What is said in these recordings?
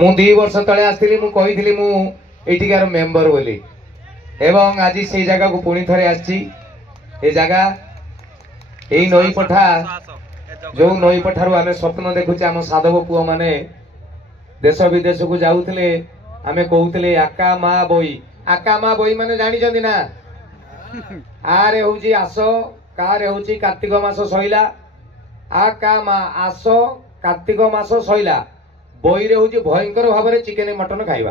मु 2 वर्ष तले आसली मु कही मु एटिकार मेंबर बोली एवं आज से जगह को पुणी थे आसी जगह यही नई पठा जो नई पठार आम स्वप्न देखुचे आम साधव पुओ माने देश विदेश को जाऊले आमे कहूले आका मा बई माने जानी ना आरे हूँ आस कार हूँ कार्तिक मास सैला आका मा आस कार्तिक मास सैला बई रे हूँ भयंकर भाव में चिकेन मटन खाइबा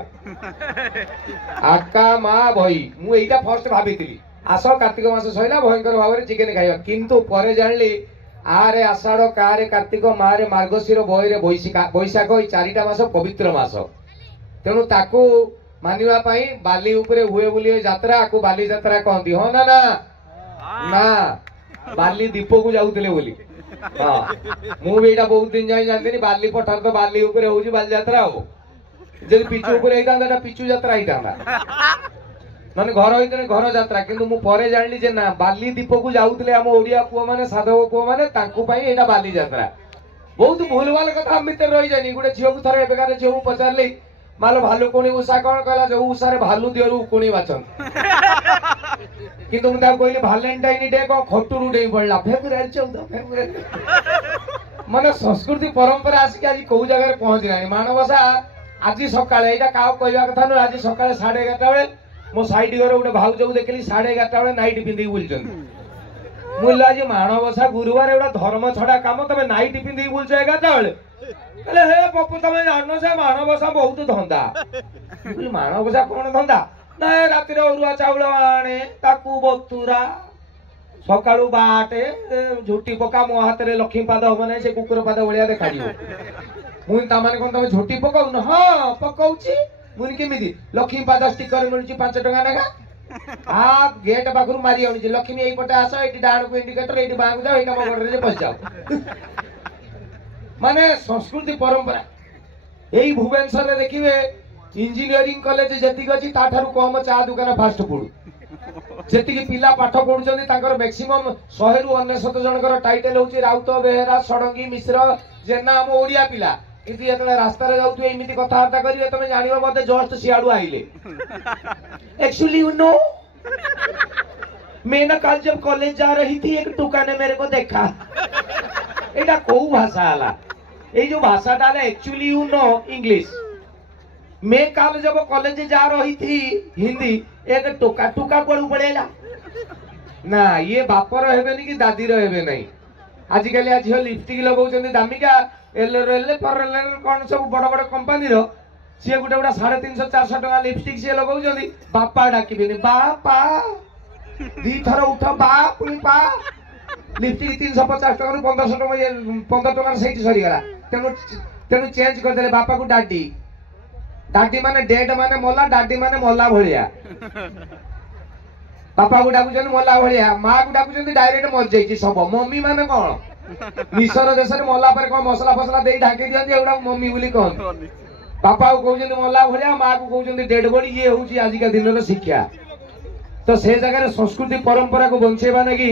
आका मा बई मु एटा फर्स्ट भाभी आस कार्तिक मास सैला भयंकर भाव में चिकेन खाइबा किंतु परे जानली आरे आषाढ़ कारे कार्तिक मारे मार्गशीर बई रे बैशाख ई 4टा मास पवित्र मास तेणु ताकू मानिबा पई बाली उपरे हुए बोली यात्रा को बाली यात्रा कहती हाँ ना ना ना बाली दीप को जाऊले बोली हाँ मुझे बहुत दिन जाए जानती बाली पठार तो बाली उपरे होउची बाली यात्रा हो जब पिचु उपरे होता पिचु यात्रा होता माने घर होते घर यात्रा किंतु मु परे जानली जे ना बाली दीप को जाऊले आम ओडिया पुओ माने साधव पुओ माने तांकु पई एटा बाली यात्रा बहुत भूल भाल कथा हम भीतर रही जानी गोटे झील को थरे बेकार झील को पचारली मालो भालु कोणी उषा कौन कहला जो उषा भालु दियरु कोणी बाचन किंतु मुझे कहली भालेंटाइन डे को खटुरु डे पड़ला फेब्रुआरी 14 फेब्रुआरी माने संस्कृति परंपरा आसिक आज कौ जगह पहुंचला मानवसा आज सकाळे एटा काव कहवा कथा न आज सकाळे 11:30 बेले मो साइड घर गोटे भाउज को देखली 11:30 बेले नाइट पिंधि बुलचन मुल्ला आज मानवसा गुरुवार एटा धर्म छड़ा काम तमे नाइट पिंधि बुलछ 11 बेले कहले हे पप्पू तमे जानो से मानवसा बहुत धंदा मानवसा कौन धंदा ना राति अरुआ चाउल आने ताकू बतुरा सकाळु बाटे झुटी पका मो हाथ रे लक्ष्मी पाद हो ना से कुकुर पाद भलिया देखा दियो मुई ता माने कोन तमे झुटी पकाउ न हां पकाउची मुई केमिति लक्ष्मी पाद स्टिकर मिलुची 5 टका नेगा आ गेट पाखरु मारी आउनी लक्ष्मी एई पटे आसो एटी डाण को इंडिकेटर एटी बांग जाओ एटा मो घर रे पस जाओ माने संस्कृति परंपरा यही भुवनेश्वर देखिए इंजीनियरिंग कॉलेज जेतिक अछि ताठारु कम चा दुकान फास्ट फूड जेतिक पिला पाठ पढुचंदी तांकर मैक्सिमम 100 रु 99 जनकर टाइटल होची राउत बेहेरा सडंगी मिश्र जेना हम ओडिया पिला किंतु जेतले रास्ता रे जाउतु एमिति कथावार्ता करिवे तमे जानिबो मते जस्ट सियाडू आइले एक्चुअली यू नो मैं ना कल जब कॉलेज जा रही थी एक टुका ने मेरे को देखा एटा को भाषा आला ये जो भाषा डाले एक्चुअली यू नो इंग्लिश मैं कल जब कॉलेज जा रही थी हिंदी एक टुका टुका कोड़ पड़ेला ना ये बापर हेबे नहीं कि दादी हेबे नहीं आजिकल आज लिपस्टिक लगाउछन्ती दामिका एल पर कौन सब बड़ बड़ कंपनी रो सी गोटे गोटे 350 400 टका लिपस्टिक सी लगाउछन्ती बापा डाकिबेनी बापा दी थर उठ बाप पा लिपस्टिक 350 टका 1500 टका 15 टका सही सरी गला तेणु चेंज कर देले बापा को डाडी डाडी माने डेड माने मोला डाडी माने मोला भलिया बापा को डाकुछन मोला भलिया मां को डाकुछन डायरेक्ट मर जाईची सब मम्मी माने कोन मिसर देश रे मोला पर को मसला फसला देई ढाके दियन एउडा मम्मी बोली कोन बापा को कहउछन मोला भलिया मां को कहउछन डेड बॉडी ये होची आज का दिन रो शिक्षा तो से जगह रे संस्कृति परंपरा को बंचेबा नगी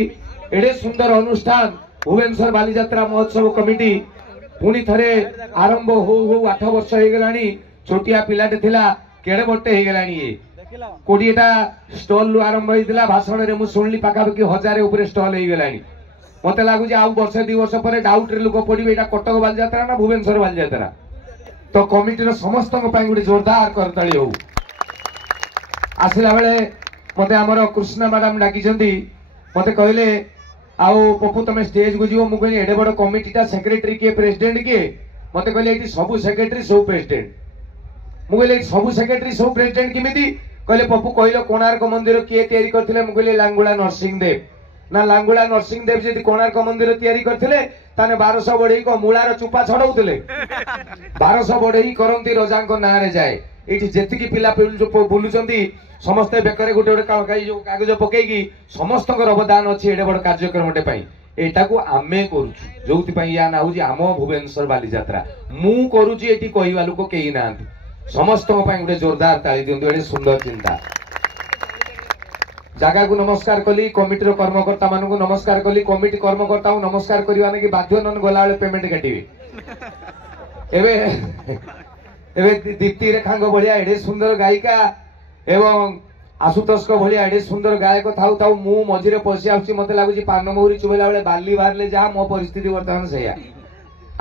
एडे सुंदर अनुष्ठान भुवनेश्वर बालीयात्रा महोत्सव कमिटी पुणी थे आरंभ हो 8 वर्ष हो गलानी छोटिया पिलाटे थिला केड़े बटे हो गलानी ये 20टा स्टॉल रु आरंभ होइतिला भाषण रे मु सुनली पाखापाखि 1000 ऊपर स्टॉल हो गलानी मते लागु जे आउ वर्ष 2 वर्ष पर डाउट रे लोक पड़िबे एटा कटक बालीयात्रा ना भुवनेश्वर बालीयात्रा तो कमिटी रो समस्त को पई गुडी जोरदार करताली हो आसिला बेले मते हमर कृष्णा मैडम डाकी जंदी मते कहले आउ पप्पू तुम स्टेज को जीव मुझे एडे बड़ कमिटीटा सेक्रेटरी किए प्रेसिडेंट किए मते कहले एटी सबु सेक्रेटरी सब प्रेसिडेंट मुझे सबु सेक्रेटरी सब प्रेसिडेंट किमिति कहले पप्पू कहलो कोणार्क मंदिर किए तयारी करथिले मुझे लांगुला नरसिंह देव ना लांगुला नरसिंह देव जदि कोणार्क मंदिर तयारी करथिले ताने 1200 बढ़ई को मूलार चुपा छड़ौथिले 1200 बढ़ई करंती रजा को ना रे जाए एटी जेतिकी पिला बुलुचंदी समस्ते बेकरे गोटे गोटे जो कागज पकईकी समस्त अवदान अच्छी एडे बड़ कार्यक्रम एटा को आमे करूछु जो या ना हूँ आम भुवनेश्वर बालीयात्रा मु करुची एटी कहवा लोक कहीं ना समस्त गोटे जोरदार ताली दिंतु एडे सुंदर चिंता जगह को नमस्कार कली कमिटी कर्मकर्ता मान को नमस्कार कली कमिटी कर्मकर्ता को नमस्कार करवा कि बाध्य नन गला पेमेंट काटिबे एबे दीप्ति रेखा भाया एडे सुंदर गायिका एवं आशुतोष को भाया एडे सुंदर गायक थाऊ थाऊ मु मझिरे पशि आउछि मते लागुछि पान महुरी चुबेला बेले बाली बाहरले जा मो परिस्थिति वर्तमान सेया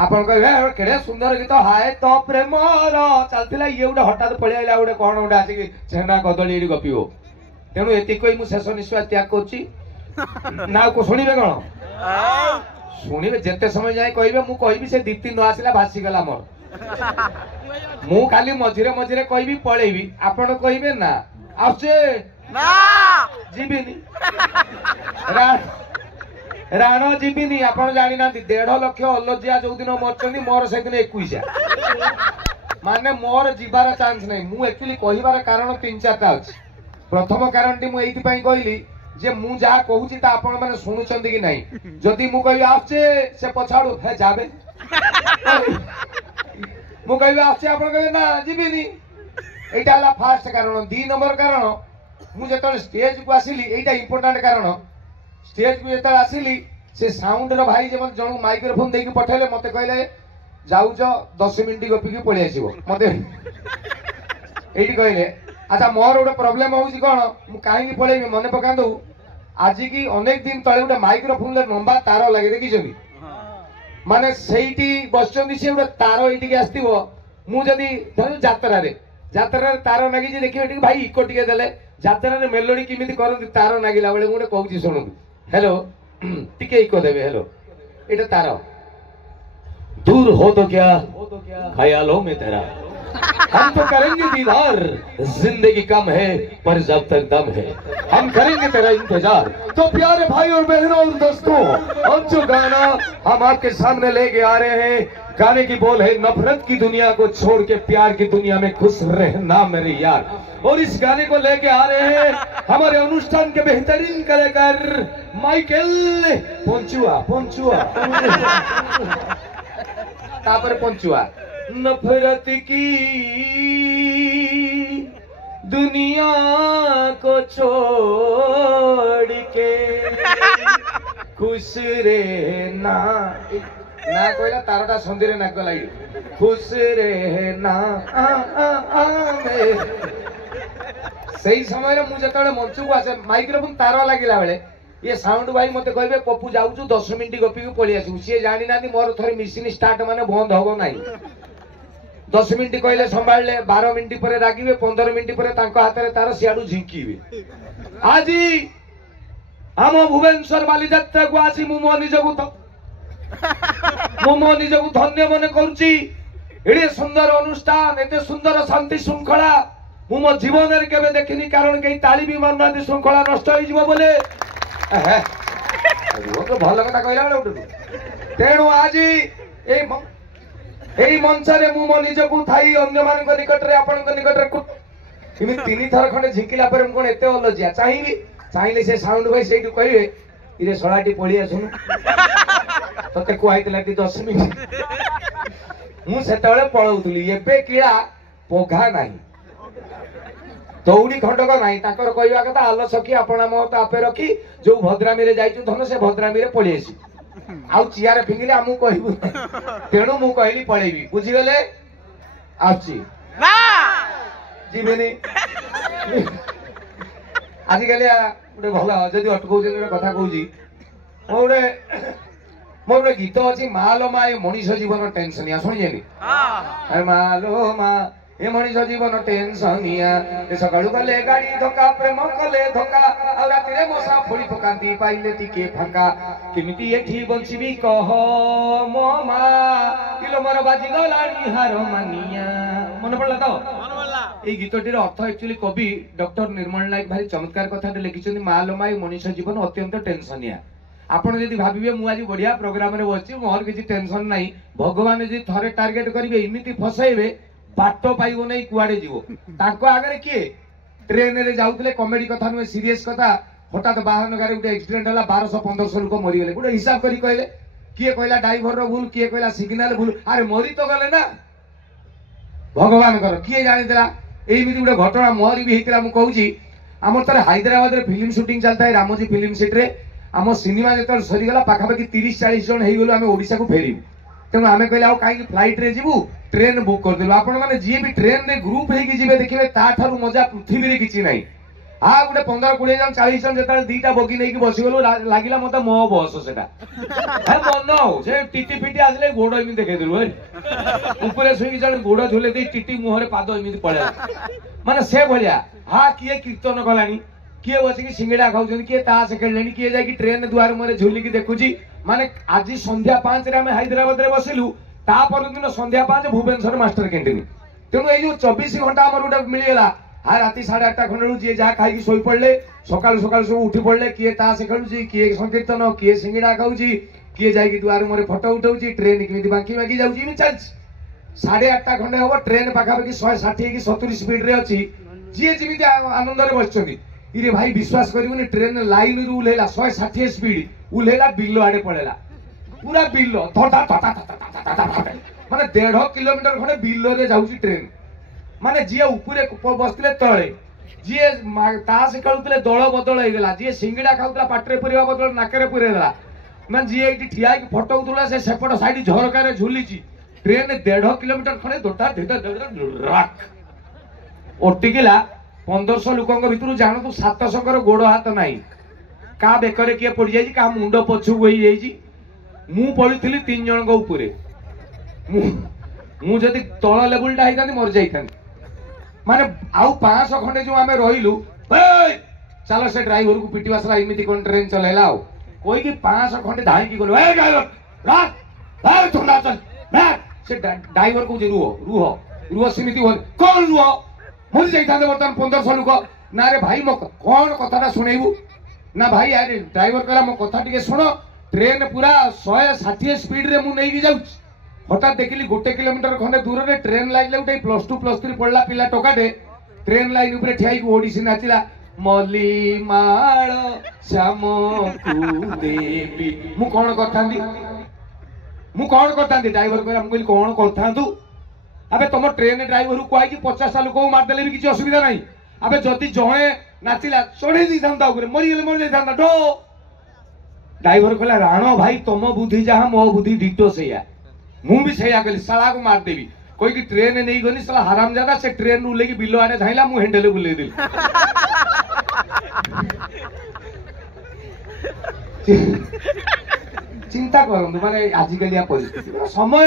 आपण कहबे केडे सुंदर गीत हाय तो प्रेमर चलथिला ये उडे हठात पळि आइला उडे कोन उडे आछि छेना कदली एडी गपिओ तेनु एति कोइ मु शेष निश्वास त्याग करछि ना को सुनिबे कोन शुणे जिते समय जाए कहे मु कहि से दीप्ति न आसला भासीगला मोर मु खाली मझिरे मझिरे कहि पळेबी आपण कहिबे ना आछे ना जीबिनी राणो जीबिनी आपण जानि ना 1.5 लाख अलजिया जो दिन मरचनी मोर से दिन 21 माने मोर जीवार चांस नहीं मु एक्चुअली कहिबार कारण 3-4टा अछि प्रथम कारण टी मु एथि पई कहली जे मु जहा कहूची ता आपण माने सुनुचंदी कि नहीं जदी मु कहि आछे से पछाडू हे जाबे मु कहि आछे आपण कहि ना जीबिनी एटा हला फास्ट कारण 2 नंबर कारण मु जेतल स्टेज को आसिली एटा इंपोर्टेंट कारण स्टेज को जेतल आसिली से साउंड रो भाई जे मत जण माइक्रोफोन देकी पठेले मते कहले जाउ जो 10 मिनिट गपी की पळि आसीबो मते एटी कहले अच्छा मोर गोटे प्रोब्लेम होउची कोन मु काहे की पळेबी मने पकांदो आज की अनेक दिन तले गोटे माइक्रोफोन ले लंबा तार लागे देखिछनी माने सेठी बसचंदी से गोटे तार एटी के आस्तिबो मु जदी यात्रा रे तार नागी जे देखिबे टी भाई इको टिके देले यात्रा रे मेलोडी किमिति करंती तार नागिला बेले गोटे कहूची सुनु हेलो टिके इको देबे हेलो एटा तार दूर हो तो क्या ख्यालों में तेरा हम तो करेंगे दीदार जिंदगी कम है पर जब तक दम है हम करेंगे तेरा इंतजार तो प्यारे भाई और बहनों और दोस्तों अब जो गाना हम आपके सामने लेके आ रहे हैं गाने की बोल है नफरत की दुनिया को छोड़ के प्यार की दुनिया में खुश रहना मेरे यार और इस गाने को लेके आ रहे हैं हमारे अनुष्ठान के बेहतरीन कलाकार माइकल पोंचुआ तापर पोंचुआ नफरत की दुनिया को छोड़ के खुश रहना ना कहला तारटा संधि रे नाक लागी खुश रहना सही समय मु जतले मंच को आसे माइक्रोफोन तार लागिला बेले ये साउंड भाई मते कहबे पप्पू जाउछु 10 मिनिट गपी को पळि आसु से जानि नानी मोर थरे मशीन स्टार्ट माने बंद होबो नाही 10 मिनिट कहले संभाळले 12 मिनिट परे रागिबे 15 मिनिट परे तांको हातरे तार सियाडू झिंकीबे आजी हम भुवनेश्वर बाली यात्रा को आसी मु मो निजगु धन्य मन करूची एडे सुंदर अनुष्ठान एते सुंदर शांति श्रृंखला मु मो जीवन रे केबे देखिनी कारण के ताली भी मारना श्रृंखला नष्ट होई जीवो बोले वो तो भल कथा कहला तेणु आज एई मंच रे मु मो निजकु थाई अन्य मान निकट रे आपन निकट रे इमी 3 थर खंडे झिकिला पर कोन एते अलजिया चाहिले से साउंड भाई सेठु कहबे इरे सळाटी पळी आसुनु तते कुआइतला 10 मिनिट मु सेतबेले पळौतली एबे किळा पोघा नाही दौड़ी खंडक नहीं ताकर कहवा कथा आल सखी अपना मत आपे रखी जो भद्रामी रे जाइछु धन से भद्रामी रे पळी आसी आउ चियार फिंगिले हमु कहबु तेणु मु कहली पळेबी बुझी गले आछि ना जीवेनी आजि गले गोटे भला जदी अटकौ जे कथा कहूजी मोर गीत अछि मालो मा मनीष जीवन टेंशन या सुनि जेली हां मालो मा ए मनीष जीवन टेंशनिया ए सकाळू गले गाड़ी धोका प्रेम कले धोका आ राती रे मसा फुली पकांती पाइले टिके फाका किमिति एठी बंचिबी कह मो मा इलो मोर बाजी गलाणी हार मानिया मन पड़ला तो मन पड़ला ए गीतटीर अर्थ एक्चुअली कवि डॉक्टर निर्मल नायक भारी चमत्कार कथाटे लिखिछन्ती मालो माई मनीष जीवन अत्यंत टेंशनिया आपण जदि भाबिबे मु आज बढ़िया प्रोग्राम रे बसछि मोर किछि टेंशन नाही भगवान जदि थरे टार्गेट करिवे इमिति फसाइबे बाट पाइबो नहीं कुआडे जीवो ताको आगरे किए ट्रेन रे जाउतले कॉमेडी कथा नुए सीरियस कथा हठात बाहन गारे उटे एक्सीडेंट हला 1200-1500 लोक मरि गेले गुटे हिसाब करी कहले किए कहला ड्राइवर रो भूल किए कहला सिग्नल भूल अरे मरि तो गले ना भगवान कर किए जानि देला एई मिति गुटे घटना मोहरी भी हितरा मु कहूची हमर तरे हैदराबाद रे फिल्म शूटिंग चलता है रामोजी फिल्म सिटी रे हम सिनेमा जेतर सरी गला पाखा पाखी 30-40 जन हेई गेलो हम ओडिसा को फेरी तेनु हमें कहले आ काई फ्लाइट रे जीवु ट्रेन बुक करदेलु आपण माने जी भी ट्रेन रे ग्रुप हेकी जिवे देखिबे ता थारु मजा पृथ्वी रे किछि नाही हाँ गोटे 15-20 जन 40 जन जो दीटा बगी नहीं बसीगलु लगिला मत मो बस सेटा मन हो से टीटी फिटी आसले गोड़ एमि देखदेलु ऊपर शुई जन गोड़ झुले दे टीटी मुहरे पाद एमि पड़े माने से भलिया हाँ किए कीर्तन कलानी किए बसिकी सिंगड़ा खाऊछन किए तास खेललेनी किए जाकी ट्रेन दुआर मुहरे झुलिकी देखुची माने आज संध्या 5 रे हम हैदराबाद रे बसिलु ता परदिन संध्या 5 भुवनेश्वर मास्टर कैंटीन तेणु ये जो 24 घंटा आमर गोटे मिलगला हाँ राति 8:30 खंड जी जहाँ खाई शोई पड़े सकाल सकाल सब उठी पड़े किए ताश खेलुची किए संकीर्तन किए सिंगड़ा खाऊची किए जाकि दुआर मुहरे फटो उठाऊची ट्रेन केमी बांकी बांकी जाऊँगी चलती 8:30 खंडे हम ट्रेन पाखापाखि 160 कि 70 स्पीड रे अच्छी जी जमी आनंद बस इरे भाई विश्वास करें ट्रेन लाइन रू उल्हेला 160 स्पीड उल्हेला बिल आड़े पड़ेला पूरा बिल माने 1.5 किलोमीटर खंडे बिल रे जाऊँगी ट्रेन माने जी ऊपर बसते तले जी ताश खेलुले दल बदल होगा जी सिंगड़ा खाऊला पाटे पुरवा बदल नाकरे पुरेला मैं जी ये ठिया फटो उठला से सेपट साइड झरकार झुली ट्रेन 1.5 किलोमीटर खंडे दोटा ओटिकिला 1500 लोकों भितर जान तू 700 गोड़ हाथ ना क्या बेकर किए पड़ जाए क्या मुंड पछू हो मु पड़ी 3 जन उपरे मुझे तल लेवलटा होता मर जाता माने आउ 500 खंडे जो आमे रहिलु चलो से ड्राइवर को पिटी बसला इमिति कोन ट्रेन चलेला कोई कि 500 खंडे धाई की गलो ए ड्राइवर रात थोड़ा चल से ड्राइवर को जे रुह सिमिति हो कौन रुह मुझे जाइता बर्तमान 1500 लोक ना रे भाई मो कौन कथाटा सुनेबू ना भाई अरे ड्राइवर कहला मो कथा टिके सुनो ट्रेन पूरा 160 स्पीड रे मु नै कि जाउ हठात देखिली 1 किलोमीटर खंडे दूर रे ट्रेन लाइन ले उठे +2 +3 पड़ला पिला टोकाटे ट्रेन लाइन ऊपर ठियाई को ओडिसी नाचिला मली माळ श्याम को देवी मु कोन करथांदी ड्राइवर कहला मु कहली कोन करथांतु अबे तुम ट्रेन ड्राइवर को आई कि 50 लोक मार देले भी किसी असुविधा नहीं अबे जति जणे नाचिला चढ़े दी थांता ऊपर मरी गेले मर जाई थांता डो ड्राइवर कहला राणो भाई तुम बुद्धि जहां मो बुद्धि डिटो सेया मु भी सेया कहली साला को मार देबी कोई की ट्रेन नहीं गनी साला हरामजादा से ट्रेन नु लेके बिलो आने धाइला मु हैंडल बुले दिल चिंता करंतु माने आजिकलिया परिस्थिति समय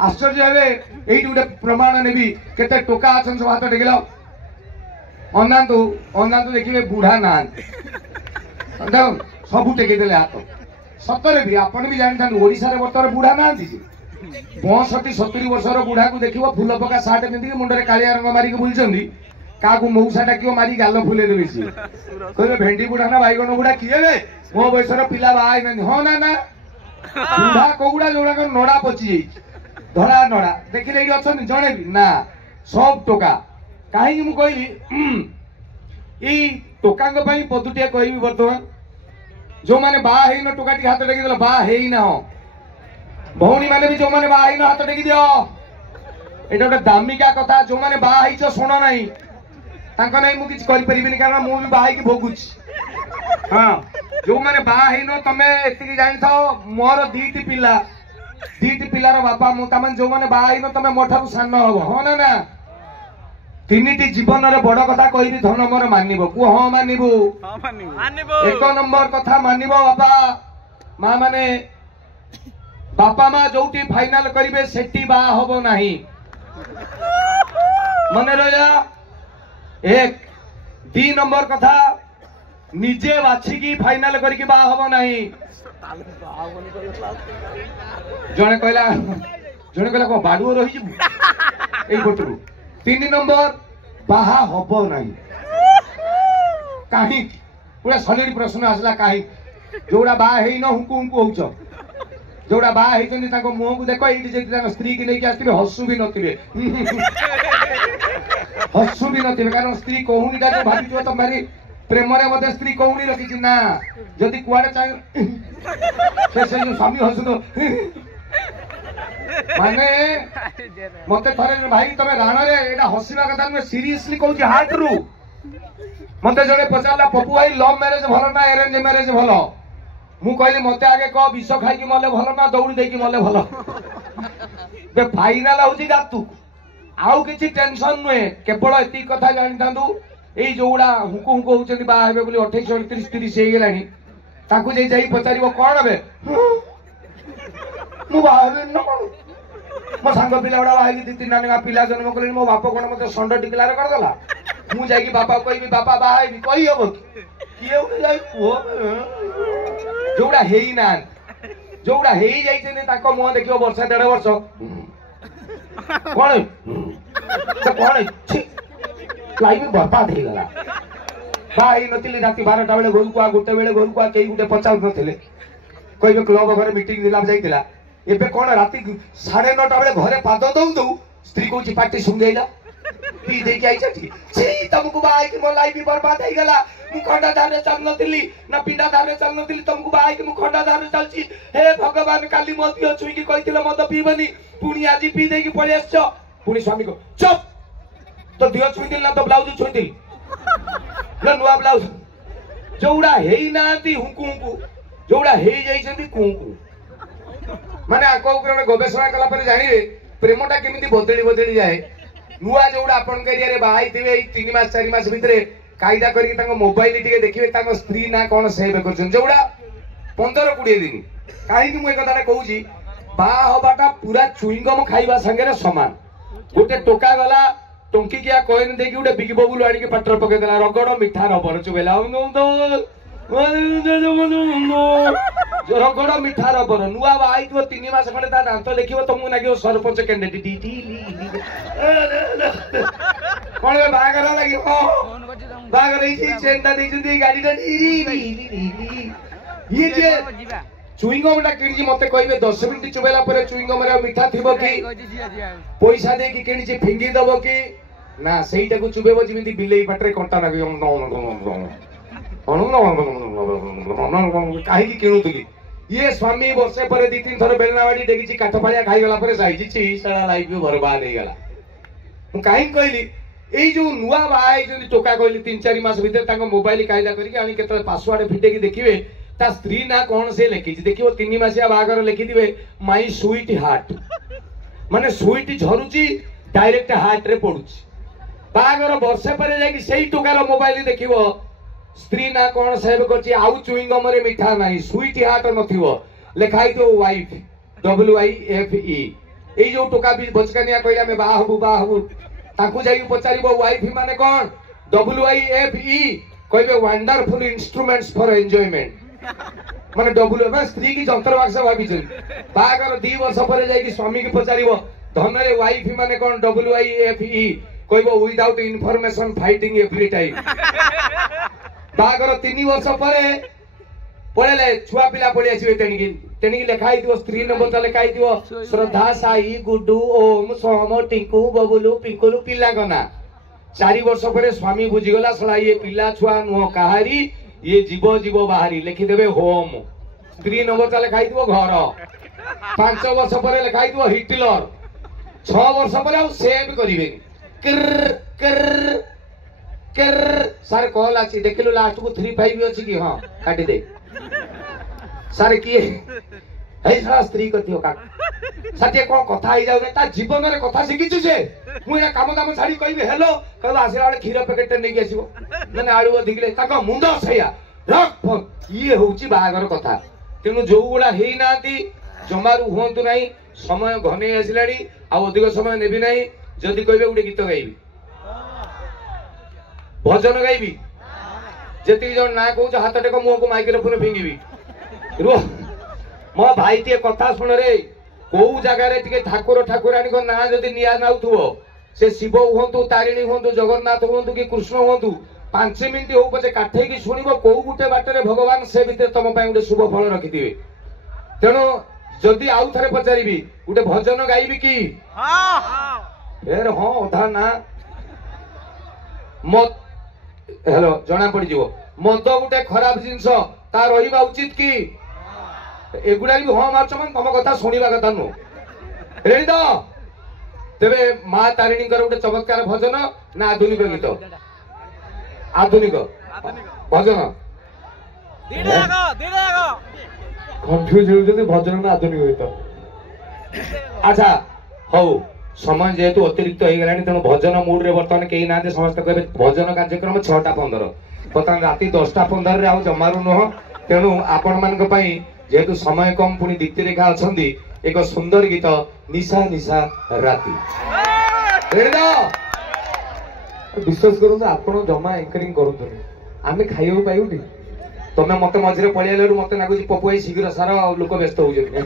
आश्चर्य हेबे एई गुटे प्रमाण नेबी केते टोका अछन सब हाथ टेकिलो अनांतु देखिबे बुढ़ा ना सबू टेके देले हाथ सतरे भी आपण भी जानि थान ओडिसा रे बर्तर बुढ़ा ना 65-70 वर्षर बुढ़ा को देखिबो फूल पका सार्ट पिंदी मुंडरे कालिया रंग मारी के बुलचंदी काकू मौसा डाकियो मारी गाल फुले देबे सी कहले भेंडी बुढ़ा ना बाईगण बुढ़ा किए बे मो बयसर पिला बाई ननी हो ना ना बुढ़ा कोगुडा जोडा को नोडा पची जाई धड़ा नड़ा देखिले ये अच्छा जड़े भी ना सब टोका कहीं मु कहली टोका पदुटिया कह बर्तमान जो मैंने बाहा न टोका टी हाथ टेकी बाहा ना भौणी मैंने भी जो मैंने बाहा न हाथ टेकी दियो एटा गोटे दामिका कथा जो मैंने बाहा शुण ना नहीं मुझे करें कारण मुझे बाहा भोगुच हाँ जो मैंने बाहा न तुम एति जान था मोर 2टी पिला 2टी पिलार बापा मु तमन जो माने बाहा न तमे मोठारु सान हबो हो ना ना 3टी जीवन रे बड़ कथा कहबी धन मोर मानिबो को हो मानिबो 1 नंबर कथा मानिबो बापा मां माने बापा मां जोटी फाइनल करिवे सेटी बा हबो नाही मने रया 1 2 नंबर कथा निजे बाछी की फाइनल करके बा हबो नाही जने कहला को बाडुओ रही जी ए गोटरू 3 नंबर बाहा हबो नाही काहे पूरा सलीडी प्रश्न आसला काहे जोड़ा बा हेई न हुकु होउछ जोड़ा बा हेइतनी ताको मुंह को देखो एठी जे ताको स्त्री की लेके आस्तिबे हसु भी नथिबे कारण स्त्री कोहुनी दा भाबितो तमारी प्रेम रे मते स्त्री कोहुनी रखी ना जदि कुआडे चाहे से स्वामी हसु माने मते थरे भाई तमे राणा रे एटा हसीबा कथा न सीरियसली कहूची हार्ट रु मते जने पचाला पपु भाई लव मैरिज भलो ना अरेंज मैरिज भलो मु कहली मते आगे कह विष खाई की मले भलो ना दौड़ी दे की मले भलो बे फाइनाल हूँ गातु आउ किसी टेंशन नुहे केवल एति कथा जानी था एई जोड़ा हुकु हुकु होउछन्ती बा हेबे बोली 28 29 30 हे गेलानी ताकू जे जाई पचारिबो कोन हेबे मु बा हेबे न कोन मो संग पिला बडा भाई दी तीन नानगा पिला जन्म कलेनी मो बाप कोन मते संड डिक्लेयर कर देला मु जाई की बापा कहबी बापा बा हेबी कहि हबो किए उठे जाई ओ जोड़ा हेई ना जोड़ा हेई जाई छने ताको मुह देखियो वर्ष 1.5 वर्ष कोन तो कोन छी लाइव बर्बाद हो गला भाई नथिली राती 12टा बेले घर को गोटे बेले घर को केई गुटे पचाउ नथिले कहबे क्लब घर मीटिंग दिला जाईतिला एबे कोन राती 9:30 बेले घरे पाद दउ दउ स्त्री को पार्टी सुंगेला पी दे के आई छथि छी तुमको भाई के मो लाइव बर्बाद हो गला मु खंडा धारे चल नथिली ना पिंडा धारे चल नथिली तुमको भाई के मु खंडा धारे चलची हे भगवान काली मोती छुई की कहितिला मद पीबनी पुनी आजी पी दे की पळे आछो पुनी स्वामी को चुप तो दियो छुई दिल ना तो ब्लाउज छुई दिल ना नुआ ब्लाउज जोड़ा हेई नांती हुकु हुकु जोड़ा हेई जाई छथि कुकु माने आको ऊपर गवेषणा कला पर जानिबे प्रेमटा केमिति बदली बदली जाए नुआ जोड़ा आपन करिया रे बाहाई थिबे 3 मास 4 मास भितरे कायदा करी तांको मोबाइल टिके देखिबे तांको स्त्री ना कोन सेव करछन जोड़ा 15 20 दिन काहे कि मु एक कथाटा कहूची बा हबाटा पूरा चुइंगम खाइबा संगे समान गोटे टोका गला टंकी किया कॉइन देकी उडे बिग बबुल आडी के पटर पके देला रगड़ मिठा रबर चुबेला रगड़ मिठा रबर नुआ बाई तो 3 मास खंडे ता दांत देखिबो तुमको नागियो सरपंच कैंडिडेट कोन बे बागर लागि बागर इसी चेंटा देजंती गाडीटा ये जे चुइंगम टा किणी मते कहबे 10 मिनिट चुबेला परे चुइंगम रे मिठा थिबो कि पैसा दे कि किणी फिंगी दबो कि ना सेईटा को चुबेबो जिमिति बिलेई पाटरे कंटा लागे काहे कि किणुतली ये स्वामी वर्षे परे 2-3 थर बेलनावाडी देखिछि काठपाळिया खाई गला परे जाईछि छि सारा लाइफ बर्बाद हे गला मु काहे कहली एई जो नुआ बाई जनी टोका कहली 3-4 मास भीतर ताको मोबाइल कायदा करी आनी केतले पासवर्ड फिटे की देखिबे ता स्त्री ना कौन से लिखी देखिए 3 मासिया बागर लिखिदिवे माई स्वीट हार्ट माने स्वीट झरुची डायरेक्ट हार्ट रे पडुची बागर वर्षे पर जाई सेई टोकार मोबाइल देखिबो स्त्री ना कौन सेव करची आउ चुइंगम रे मिठा नाही स्वीट हार्ट नथिबो लिखाई दो वाइफ WIFE एई जो टोका भी बचकानिया कहला में बाहबू ताकू जाई पचारिबो वाइफ माने कोन WIFE कहबे वंडरफुल इंस्ट्रूमेंट्स फॉर एन्जॉयमेंट माने माने स्त्री की जंतर बाक्स भाबी बागर 2 वर्ष पर जाई स्वामी की पचारिबो धन रे वाइफ माने कोन WIFE कहबो without information fighting every time बागर 3 वर्ष पर पळेले छुआ पिला पळी आसीबे तेनिकी लेखाई दियो स्त्री नंबर त लेखाई दियो श्रद्धा साई गुड्डू ओम सोम टिंकू बबुलू पिंकुलू पिला गना 4 वर्ष पर स्वामी बुझी गला सला ये पिला छुआ नो कहारी ये जीव जीव बाहरी लिखि देबे होम स्त्री नंबर त लेखाई दियो घर 5 वर्ष पर लेखाई दियो हिटलर 6 वर्ष पर आ सेव करिवे कर कर कर सर कॉल आसी देखिलो लास्ट को 35 अछि कि हां काटी दे सर किए हे सारा स्त्री कथियो का सत्य को कथा ही जाउ ता जीवन रे कथा सिखिछु से मु एना काम दाम छाडी कहबे हेलो कहबो आसिला वाले खीर पैकेट नै के आसीबो माने आळु दिखले ताको मुंडो सैया रख फोन ये होउची बागर कथा तेनु जो गुडा हेई नाती जमारू होंतु नाही समय घने आसिलाडी आ अधिक समय नेबी नाही जदी कहबे उडे गीत गाइबी भजन गाइबी जति जन ना कहू हाथ टेक मुह को माइक्रोफोन फिंगिबी रो मो भाई टे कथा सुन रे को जगह रे टिके ठाकुर ठाकुरानी को ना जदी निया नाउथुबो से शिव होंतु तारिणी होंतु जगन्नाथ होंतु कि कृष्ण होंतु 5 मिनिट हो पछे काठे की सुनिबो को गुटे बाटरे भगवान से भीतर तम पय गुटे शुभ फल रखि दिबे तेनो जदी आउ थरे पचारिबी गुटे भजन गाइबी कि हां फेर हां ओधा ना मत हेलो जना पड़ी जीवो मद गुटे खराब जिंस ता रहिबा उचित कि एगुडा भी हां मारछ मन तम कथा सुनिबा कथा नो रेडी तो तेबे मां तारिणी कर गुटे चमत्कार भजन ना आधुनिक गीत आधुनिक भजन कंफ्यूज हो जदी भजन ना आधुनिक गीत अच्छा हौ समय जेहेतु अतिरिक्त हो गलानी तेणु भजन मूड रे बर्तमान कहीं ना समस्त कहबे भजन कार्यक्रम 6:15 बर्तमान राति 10:15 रे आ जमारू नुह तेणु आपण मानक पई जेहेतु समय कम पुनी दीप्ति रेखा अछंदी एक सुंदर गीत निशा निशा राति विश्वास करूँ आपण जमा एंकरिंग करूँ आमे खाइबा पाइबुटी तमे मते मझिरे पळियालेरु मते लागुची पपुई शीघ्र सारा लोक व्यस्त हो जने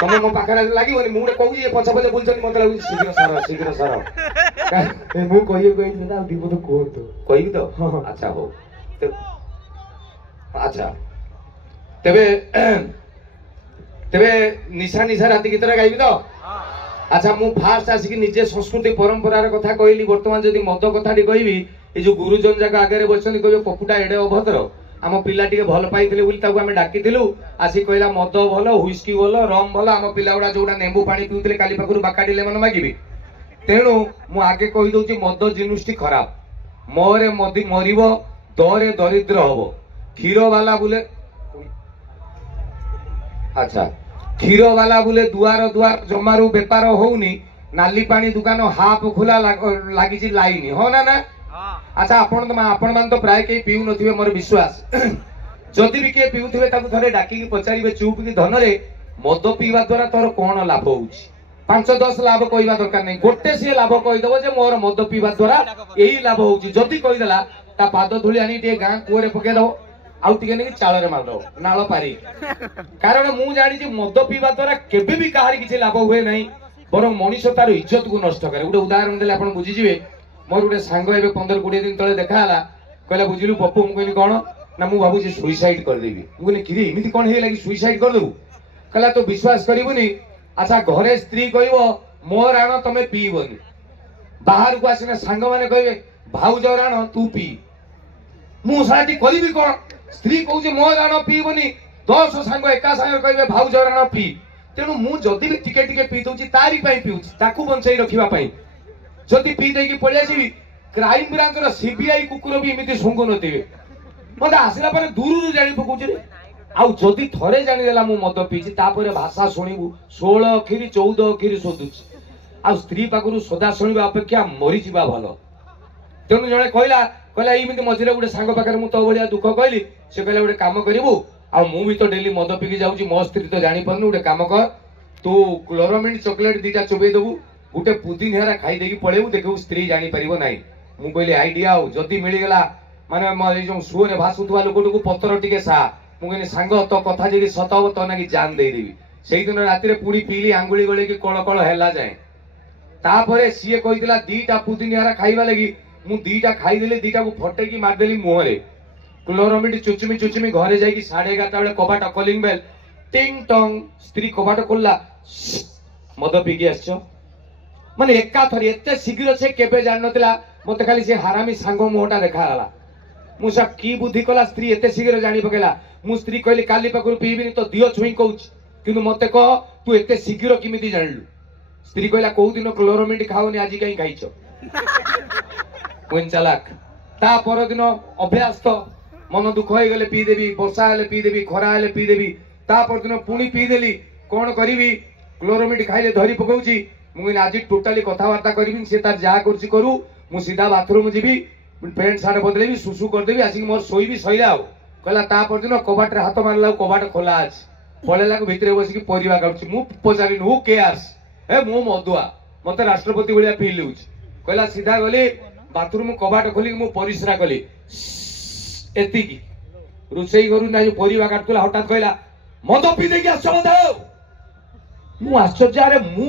तमे मो पाखरे लागिबनी मु कहू ये पछ पछ बुलछनी मते लागुची शीघ्र सारा ए मु कहिए ना दीपो तो कोतो कहिबी तो अच्छा हो अच्छा तेबे तेबे निशा निशा राति गीतरा गाइबी तो अच्छा मु फास्ट आसिक निजे संस्कृति परंपरार कथा कहली वर्तमान जदि मद कथाटी कहबी ए जो गुरुजन जाक आगे बसनी कहबे पपुटा एडे अभद्र आम पिला टिके भल पाइथिले बोली ताकू आमे डाकिथिलु आसी कहला मद भल हुइस्की भल रम भल आम पिला गुडा जोडा नेंबू पानी पिउथिले काली पाखरु बाकाडी लेमन मागिबी तेणु मु आगे कहि दउची मद जिनुष्टी खराब मोरे मदी मरिबो दरे दरिद्र हबो क्षीर वाला बुले अच्छा क्षीर वाला बुले दुआर दुआर जमारू बेपार होउनी नाली पानी दुकान हाफ खुला लागिची लाइनी हो ना ना अच्छा आपण मान तो प्राय के पीउ नथिबे मोर विश्वास जदि भी के पीउथिबे ताकू थरे डाकी की पचारिबे चुप की धन रे मद पीवा द्वारा तोर कोन लाभ होउची 5-10 लाभ कहवा दरकार नहीं गोटे सी लाभ कहीदेव जे मोर मद पीवा द्वारा यही लाभ होउची जदि कहीदेला ता पाद धूली आनी टे गां कुआरे पके दो आउ टिके नहीं चाल रे मार दो नाଳ पारी कारण मु जानी जे मद पीवा द्वारा केबे भी काहारी किछि लाभ हुए नहीं बरं मनीष तार इज्जत को नष्ट करे गोटे उदाहरण देले आपण बुझी जिवे मोर गोटे सांग एबे 15-20 दिन तले देखा हला कहला बुझिलु पप्पू मु कहली कोन ना मु भाबु जे सुइसाइड कर देबी मु कहली किरे इमिति कोन हे लागी सुइसाइड कर देबु कहला तो विश्वास करिबुनी अच्छा घरे स्त्री कहबो मोर आण तमे पीबनी बाहर को आसिना सांग माने कहबे भाउज राण तू पी मु साटी करिबी कोन स्त्री कहू जे मोर आण पीबनी 10 सांग एका सांग कहबे भाउज राण पी तेणु मु जदि भी टिके टिके पी दउची तारी पई पीउची ताकू बंचाई रखिबा पई जदि पी देकी पळि आसीबी क्राइम ब्रांच रो सीबीआई कुकुर भी इमिति सुंगु नथिबे मते आसिला परे दूरु जानि पकुची रे आउ जदि थरे जानि देला मु मद पीची तापरे भाषा सुनिबु 16 अखिरी 14 अखिरी सोदुची आ स्त्री पाखरु सदा सुनिबा अपेक्षा मरि जिबा भलो तेणु जणे कहला इमिति मझिरे गुटे सांग पाखरे मु तो बढिया दुख कहली से कहला गुटे काम करिबु आ मु भी तो डेली मद पीकी जाउची मो स्त्री तो जानि परनु गुटे काम कर तू क्लोरोमिन चॉकलेट दीटा चोबे देबु गुटे पुदीन हेरा खाई देकी पळेबु देखु स्त्री जानि परिबो नाही मु कहली आइडिया हो जदी मिली गेला माने म ए जो सुने भासुतवा लोकटू पत्थर टिके सा मु कहली सांग तो कथा जदी सत हो तो ना कि जान दे देबी सेही दिन राति रे पुडी पीली आंगुली गळे की कळ कळ हेला जाय तापरे सीए कहितला दीटा पुदीन हेरा खाइबा लागि मु दीटा खाई देले दीटा को फटे की मार देली मुहरे क्लोरोमिन चुचुमी घरे जाई की 11:30 बेले कबाट कॉलिंग बेल टिंग टंग स्त्री कबाट खोलला मद पीकी आछो माने एका थरी एते शीघ्र से केबे जान नतिला मते खाली से हारामी सांग मोहटा देखा हला मुसा की बुद्धि कला स्त्री एते शीघ्र जानि पकेला मु स्त्री कहली काली पाखरु पीबिनी तो दियो छुई कहूच किंतु मते कह तू एते शीघ्र किमिति जानलु स्त्री कहला को दिन क्लोरोमिन खाओनी आज कहीं खाइछो कोइन चालाक ता पर दिन अभ्यास तो मन दुख होई गले पी देबी वर्षा हेले पी देबी खरा हेले पी देबी ता पर दिन पुणी पी देली कोन करिवि क्लोरोमिन खाइले धरी पकाउची मु आज टोटाली कथावार्ता करी से तार जा करछि करू मु सीधा बाथरूम जीवी पैंट सार्ट बदलेबी सुसु कर देबी आसिक मोर सोईबी सईला हो कहला ता पर दिन कबाट रे हाथ मारला कबाट खोला अछि पळेला को भितरे बसिकी परिवा काटछि मु पचारि नु केआरस ए मु मदुआ मते राष्ट्रपति भलिया फील होउछि कहला सीधा गली बाथरूम कबाट खोली मु परिश्रा कली एतिकी रुसई करू ना जो परिवा काटतला हठात कहला मद पी देकी आछो मत मु आश्चर्य रे मु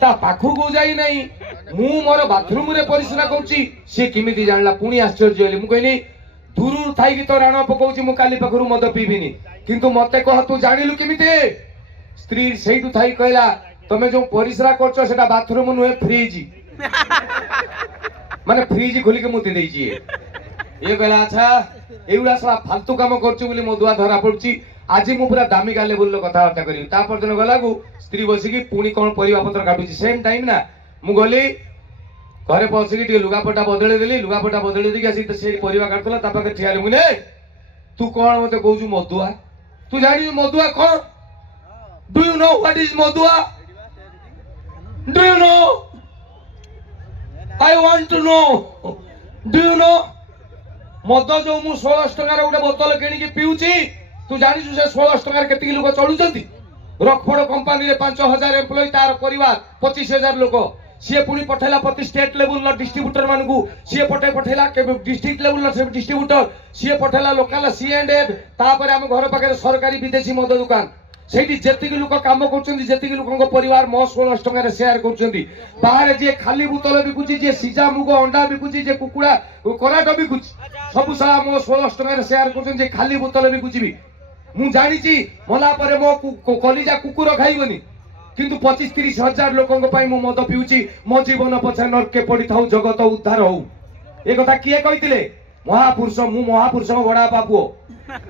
ता पाखु को जाई नहीं मु मोर बाथरूम रे परिश्रा करछि से किमिति जानला पुणी आश्चर्य होली मु कहनी दूर थाई की तो राण पकाउछि मु काली पाखरु मद पीबिनी किंतु मते कह तू जानिलु किमिति स्त्री सेइटु थाई कहला तमे जो परिश्रा करछो सेटा बाथरूम नुहे फ्रिज माने फ्रिज खोली के मुति देइछि ये कहला अच्छा एउडा साला फालतू काम करछु बोली मदुआ धरा पड़छि आज मु पूरा दामी गाले बोललो कथावार्ता करी ता पर दिन गला को स्त्री बसिकी पुणी कोन परिवा पत्र काटुछि सेम टाइम ना मु गली घरे पहुंची टे लुगापटा बदले देली लुगापटा बदले देकी आसी से परिवा काटतला ता पाके ठियाले मुने तू कोन मते कहू मदुआ तू जानी मदुआ कोन do you know what is madua do you know I want to know do you know मद जो मु 16 टंकार गोटे बोतल किणी पीऊची तू जानी से 16 टंकार केतिकी लोक चलुचंती रॉकफोर्ड कंपनी रे 5000 एम्प्लॉय तार परिवार 25000 लोक सी पुणी पठेला प्रति स्टेट लेवल डिस्ट्रीब्यूटर मानू सी पठेला डिस्ट्रिक्ट लेवल डिस्ट्रीब्यूटर सी पठेला लोकाल C&F तापर आम घर पाखे सरकारी विदेशी मद दुकान से जी लोक कम कर लोक परिवार मो 16 टंकार सेयार कर बाहर जी खाली बोतल बिकुची जी सीजा मुग अंडा बिकुची जी कुकुड़ा कराट बिकुची सब सारा मो 16 टंकार सेयार कर खाली बोतल बिकुची मु जानी मला पर मो कलिजा कुकुर खाइबनी किंतु 25-30 हजार लोकों मु मद पिउची मो जीवन पछा नरके पड़ी थाउ जगत उद्धार हो ए कथा किए कहितिले महापुरुष मु महापुरुष बड़ा बापू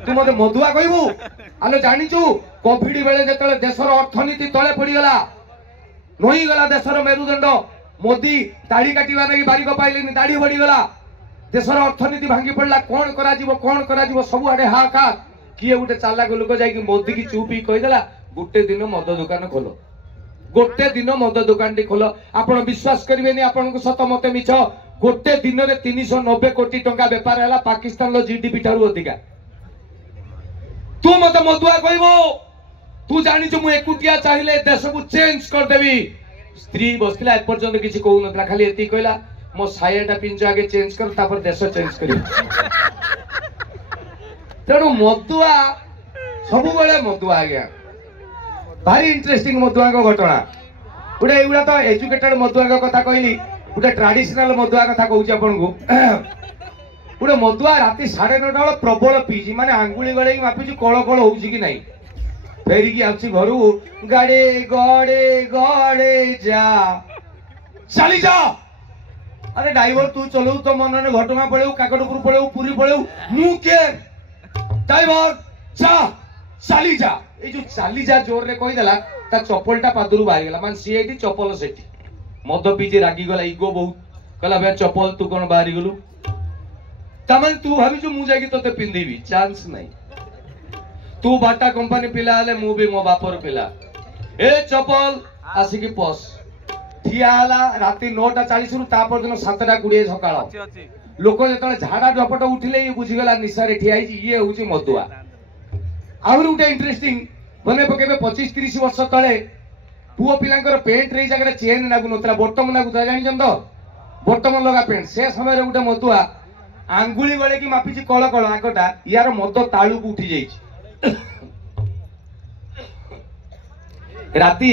तू मते मधुआ कहबू आलो जानिचु कोविड बेले जेतले देशर अर्थनीति तळे पड़ीगला नही गला देशर मेरुदंड मोदी दाढ़ी काटिबा लागि बारिक पाइलेनी दाढ़ी बढ़ीगला देशर अर्थनीति भांगी पड़ला कोन करा जीवो सब आडे हाहाकार किए गोटे चालाक लोक जाकि मोदी की चुपी कहीदेला गोटे दिन मद दुकान खोल गोटे दिन मद दुकान टी खोल आप विश्वास करेंगे आपन को सत मत मिछ गोटे दिन में 390 कोटी टंका बेपार है पाकिस्तान GDP ठारू अधिका तू मत मधुआ कहबो तू जानी मु एकुटिया चाहिए देश को चेंज करदेवी स्त्री बसला एपर्यंत किसी कहू नथला खाली एति कहला मो सायाटा पिंच आगे चेंज कर तापर देश चेंज कर तेणु मधुआ सब बेले मधुआ आज्ञा भारी इंटरेस्टिंग मधुआ घटना गोटे एगुड़ा तो एजुकेटेड मधुआ कथा कहली गोटे ट्राडिशनल मधुआ कथा कहूँ आपन को गोटे मधुआ राति 9:30 बेल प्रबल पीची माने आंगुली गड़े मापी कल कल हो नहीं फेरिकी आसी घर गाड़े गड़े गड़े जा चली जा अरे ड्राइवर तू चलऊ तो मन ने घटना पड़े काकटपुर पड़े पुरी पड़े मु के ड्राइवर जा चली जा ए जो चली जा जोर रे कहीदेला ता चप्पलटा पादरू बाहर गला मान सी एटी चप्पल सेठी मद पीजे रागी गला इगो बहुत कहला बे चप्पल तू कोन बाहर गलु तमन तू भाभी जो मु जाकी तोते पिंदीबी चांस नहीं तू बाटा कंपनी पिला हले मु भी मो बापर पिला ए चप्पल आसिकी पस ठियाला राति 9:40 रु ता पर दिन 7:20 सकाळ लोक जो झाड़ा झपट उठिले ये बुझीगला निशारे ठिया ये हूँ मधुआ आहुरी गोटे इंटरेस्टिंग मन पकेबे 25-30 वर्ष तले पुओ पिलांकर पेंट रे जगह चेन लागू नतला बटम लागुता जानिछन तो बटम लगा पेंट से समय गोटे मधुआ आंगुली गले की मापी कल कल आगटा यार मद तालू को उठी जाइछि राति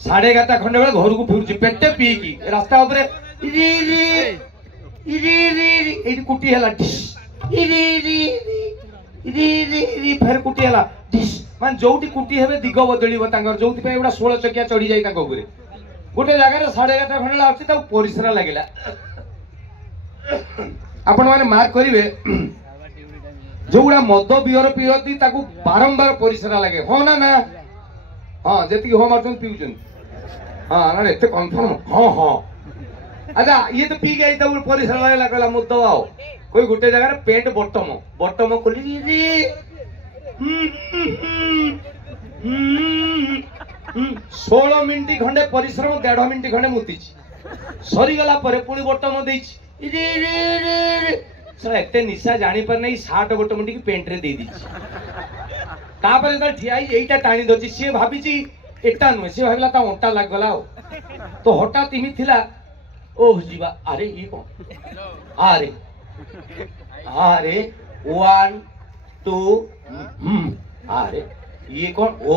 11:30 खंडे बेले घर को फिरुछि पेटे पीकी रास्ता ऊपर कुटी है फेर कुटी है मान जो कुटी हे दिग बदल जो 16 चकिया चढ़ी जाए गोटे जगह 11:30 खंडे अच्छी परिश्रा लगे आपण मैंने मार्क करेंगे जो गुड़ा मद बियर पीती बारंबार परिश्रा लगे हाँ ना ना हाँ जी हाँ मार्च पीऊँ हाँ ना एत कन्फर्म हाँ हाँ अच्छा ये तो पी गई तो परिश्रा लगेगा कहला मुद आओ कोई गोटे जगह पेट बटम बटम खोली 16 मिनिट खंडे परिश्रम 1.5 मिनिट खंडे मुती सरीगला पुणी बटम दे एत निशा जानी पार नहीं सार्ट गोटे मुंडी पेंट रे दे तापर ठिया यहीटा टाणी धरती सी भावी एटा नुहे सी भाविला अंटा लगला तो हठात इमी थिला ओह जीवा अरे ये कौन अरे अरे 1 2 अरे ये कौन ओ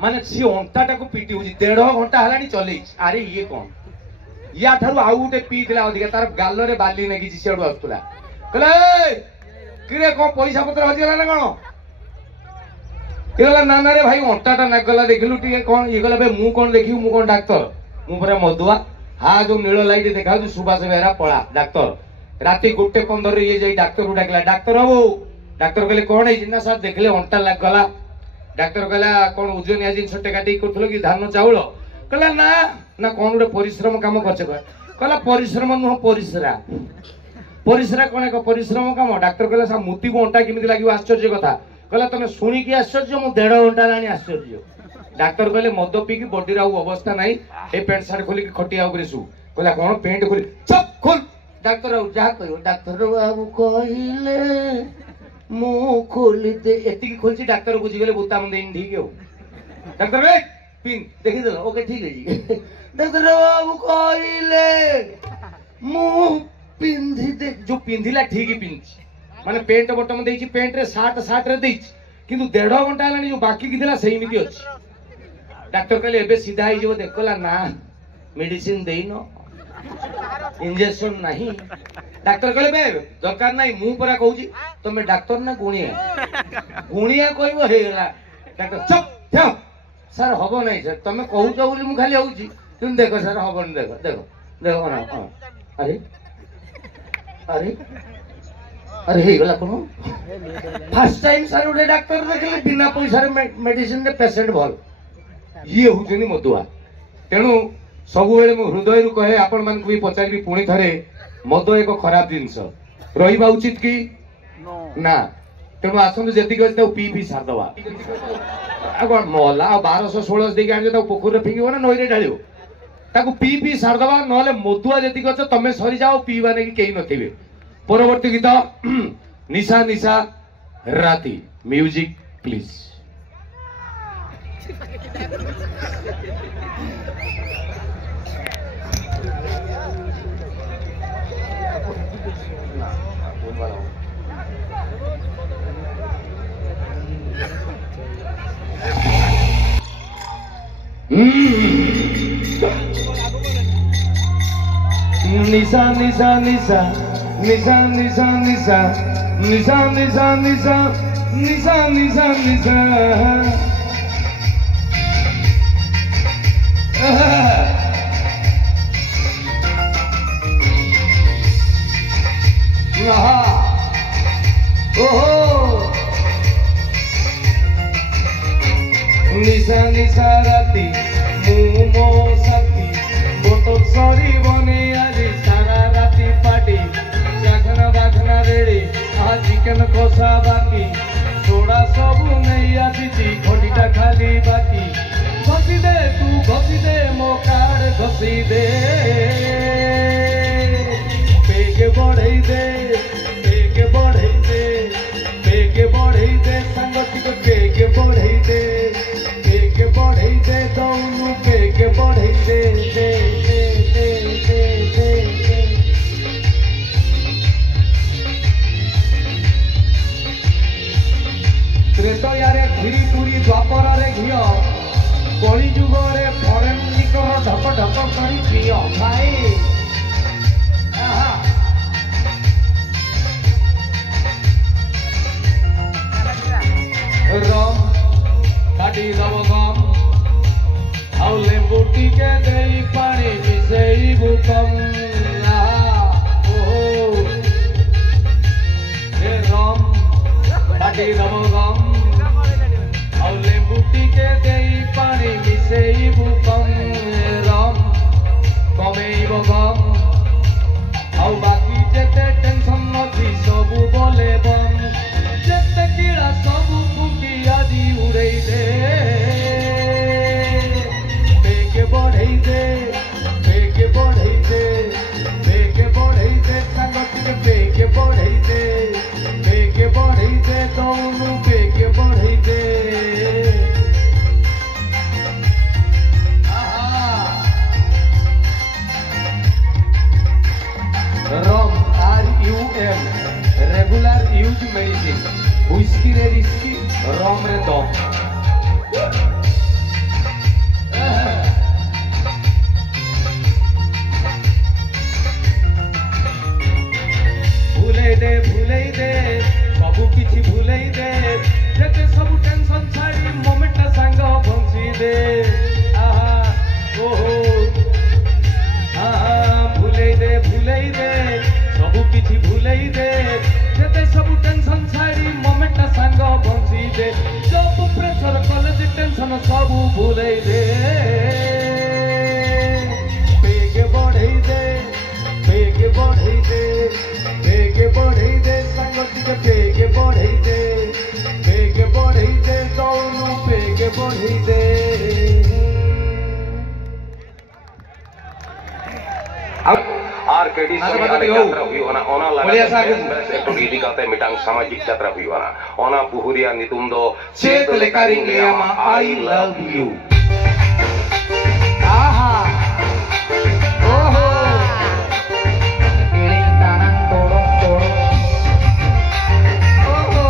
माने सी अंटाटा को पीटी होची 1.5 घंटा हलानी चले अरे ये कौन या ठारू आउ गोटे पीला अधिका तार गाल रे बाली नेगी सियाडू आसुला कहले किरे को पैसा पत्र हजिला ना कोन कहला ना रे भाई अंटाटा ना गला देखलु टिके कोन ये गला बे मु कोन देखिउ मु कोन डाक्टर मु परे मधुआ हाँ जो नील लाइट देखा सुभाष बेहरा पड़ा डाक्तर राति 1:15 ये जाई डाक्तर को डाकला डाक्तर बाबू डाक्तर कहले कौन है ना सर देखले अंटा लग गला डाक्तर कहला कौन ओजन या जिन टेकाटी करथलो कि धान चाउल कहला ना ना कौन गोटे परिश्रम काम करछे कहला परिश्रम नुह परिश्रा परिश्रा कौन एक परिश्रम काम डाक्तर कहला सा मुती को अंटा किमिति लागियो आश्चर्य कथा कहला तमे सुनी कि आश्चर्य मु 1.5 घंटा लानी आश्चर्य डाक्तर कहले मद पी की बॉडी रो अवस्था नहीं ए पेंट शर्ट खोली खटिया ऊपर सु कहला कोन पेंट खोली चप खोल डाक्टर जा कहियो डाक्टर बाबू कहिले मु खोली दे एतिकी खोलची डाक्टर बुझी गेले बुता मन देन ठीक हो डाक्टर रे पिन देखि दे ओके ठीक है जी डाक्टर बाबू कहिले मु पिंधी दे जो पिंधिला ठीक ही पिंधी माने पेंट बटम देइची पेंट रे शर्ट रे देइची किंतु 1.5 घंटा लानी जो बाकी की दिला सही मिति अछि डाक्टर कहले एबे सीधा ही जो देखला ना मेडिसिन देइनो इंजेक्शन नहीं डाक्टर कहले बे दरकार नहीं मु परा कहूची तमे डाक्टर ना गुणिया कहबो हेला डाक्टर चुप थे सर हबो नहीं सर तमे कहूच बोली मु खाली होउची तुम देखो सर हबो नहीं देखो देखो देखो ना अरे अरे अरे हे गला कोनो फर्स्ट टाइम सर उडे डॉक्टर देखले बिना पैसा रे मेडिसिन रे पेशेंट भल ये हुजनी मदुआ तेनु सबु बेले मु हृदय रु कहे आपण मान को भी पचारबी पुणी थरे मद एक खराब जिंस रहिबा उचित की ना तेनु आसंतु जेति के त पी पी सार दवा अगर मोला 1216 देके आने त पोखर रे फिंगिबो ना नई रे ढालियो ताकू पी पी सार दवा नले मदुआ जेति के तमे सरी जाओ पीवा ने की केही नथिबे परवर्ती गीत निशा निशा राती म्यूजिक प्लीज निशा निशा निशा निशा निशा निशा निशा निशा निशा निशा निशा निशा निशा निशा राती मुमो साथी बोतल सरी बने आज सारा राती पार्टी चाखना बाखना रेडी आ चिकन कषा बाकी सोडा सबू नहीं आसी घटीटा खाली बाकी घसी दे तू घसी दे मो कार्ड घसी दे पेके बढ़ई दे पेके बढ़ई दे पेके बढ़ई दे संगति को पेके बढ़ई दे पेके बढ़ई दे दोनों पेके बढ़ई दे दे दे दे दे दे त्रेतयारे घिरी पुरी द्वापरारे घियो कली जुगरे फरेनिकर ढक ढक करी पियो भाई रम काटी दब गम आउ लेंबू टिके देई पानी मिसेई बुकम ए रम काटी दब गम आउ लेंबू टिके देई पानी मिसेई बुकम रम कमेइब गम आउ बाकी जेते टेंशन नथी सबु बोले बम जेते कीड़ा सबु फुंकी आदि उड़ई दे पेके बढ़ई दे पेके बढ़ई दे पेके बढ़ई दे संगति के पेके बढ़ई दे पेके बढ़ई दे दोनों पेके बढ़ई दे रम RUM regular use medicine whisky रे रिस्की रम रे दम भूले दे सबु किछि भूले दे जते सबु टेंशन छाड़ी मोमेंट संग भंसी दे आहा ओहो आहा भूले दे सबु किछि भूले दे जते सबु टेंशन छाड़ी मोमेंट संग भंसी दे सब प्रेशर कॉलेज टेंशन सबु भूले दे पेके बढ़ई दे पेके बढ़ई दे पेके बढ़ई दे संगति के पेके बढ़ई दे दोनों पेके बढ़ई दे आरकेडी संगे यात्रा हुई होना ओना लगा बेस एक तो इदी काते मिटांग सामाजिक यात्रा हुई होना ओना पुहुरिया नितुम दो चेत लेकारिंग लेमा आई लव यू आहा ओहो इलिंग tanang toro ओहो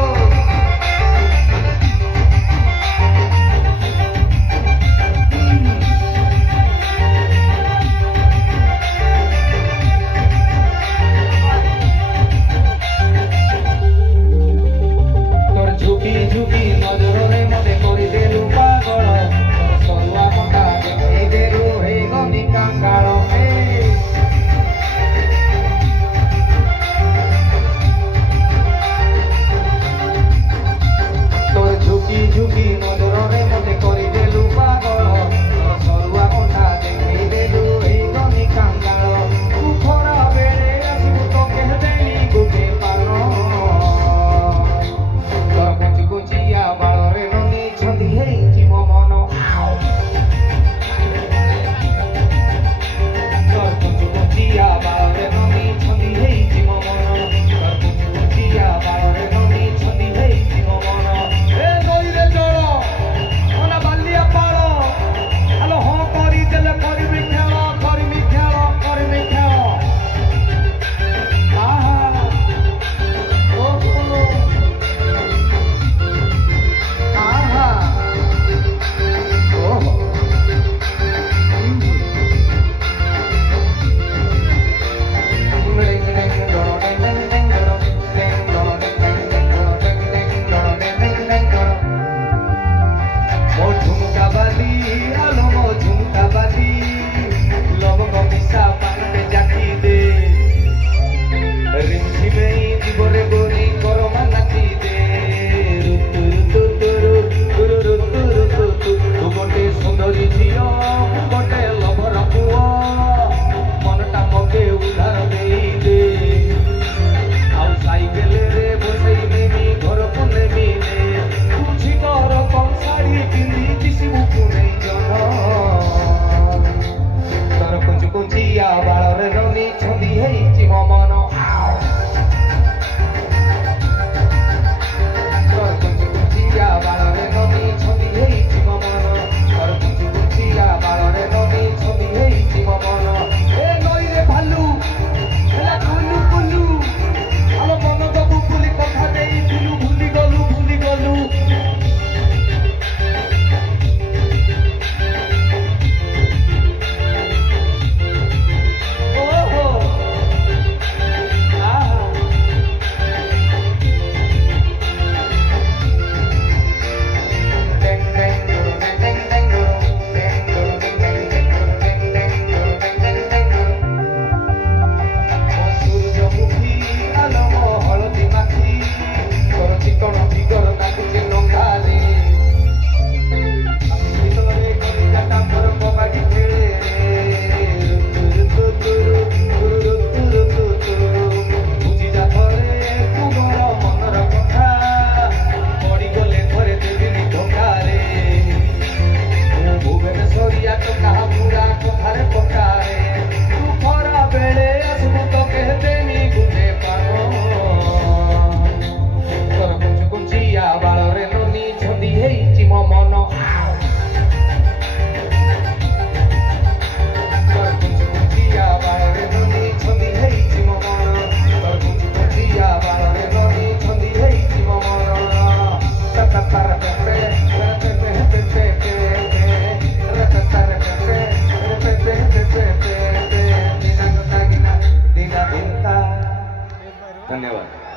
तोर झुकी झुकी नजरे मते करि देलु पागल सरुआ कथा देखै देलु हे गनी कांगाल तोर झुकी झुकी नजरे मते करि देलु पागल सरुआ कथा देखै देलु हे गनी कांगाल तू खरा बेले आसु तो कह देली गुटे पानो तोर कुची कुचिया बाळरे ननी छंदी हेची मो मन तोर कुची कुचिया बाळरे ननी छंदी हेची मो मन तोर कुची कुचिया बाळरे ननी छंदी हेची मो मन ए नईरे जळ ओना बालिया पाळ आलो हो करी देले करी मिठाळ आहा ओहो आहा ओहो ମୋ ଝୁମକା ବାଲି ଆଲୋ ମୋ ଝୁମକା ବାଲି ଲବଙ୍ଗ ମିଶା ପାନରେ ଜାକି ଦେ ରିମଝିମ ଜୀବରେ ଗୋରି କରମା ନାଚି ଦେ ତୁ ଗୋଟେ ସୁନ୍ଦରୀ ଝିଅ ମୁଁ ଗୋଟେ ଲଭର ପୁଅ ମନଟା ମକେ ଉଧାର ଦେଇ ଦେ ଆଉ ସାଇକେଲରେ ବସେଇ ନେମି ଘରକୁ ନେମି ନେ ବୁଝି ତୋର କମ୍ ଶାଢ଼ୀ ପିନ୍ଧି ଯିସିବୁ ନେଇ ଜନ ତୋର କୁଞ୍ଚୁ କୁଞ୍ଚିଆ ବାଳରେ ନନି ଛନ୍ଦି ହେଇଛି ମୋ ମନ ତୋର କୁଞ୍ଚୁ କୁଞ୍ଚିଆ ବାଳରେ ନନି ଛନ୍ଦି ହେଇଛି ମୋ ମନ ତୋର କୁଞ୍ଚୁ କୁଞ୍ଚିଆ ବାଳରେ ନନି ଛନ୍ଦି ହେଇଛି ମୋ ମନ ଏ ନଈରେ ଭାଲୁ ହେଲା କୁଲୁ କୁଲୁ ଆଲୋ ମନ ଦବୁ ବୋଲି କଥା ଦେଇଥିଲୁ ଭୁଲି ଗଲୁ ଓହୋ ଆହା ମୋ ସୂର୍ଯ୍ୟମୁଖୀ ଆଲୋ ମୋ ହଳଦୀ ମାଖି ତୋର ଚିକଣ ଫିଗର କାଟୁଛି ଲଙ୍ଘାରେ ଭିତରେ କଲିକାଟା ମୋର କବାଡି ଖେଳେ ବୁଝିଯା ଥରେ ତୁ ମୋର ମନର କଥା ପଡ଼ିଗଲେ ଘରେ ଦେବିନି ଧୋକାରେ ମୁଁ ଭୁବନେଶ୍ୱରିଆ ତ କାହା ପୁରା କଥାରେ ପକାରେ ତୁ ଖରା ବେଳେ ଆସିବୁ ତ କେହେଦେନି ଗୁଟେ ପାନ ତୋର କୁଞ୍ଚୁ କୁଞ୍ଚିଆ ବାଳରେ ନନି ଛନ୍ଦି ହେଇଛି ମୋ ମନ ତୋର କୁଞ୍ଚୁ କୁଞ୍ଚିଆ ବାଳରେ ନନି ଛନ୍ଦି ହେଇଛି ମୋ ମନ ତୋର କୁଞ୍ଚୁ କୁଞ୍ଚିଆ ବାଳରେ ନନି ଛନ୍ଦି ହେଇଛି ମୋ ମନ ତର ପେପେ ଧନ୍ୟବାଦ।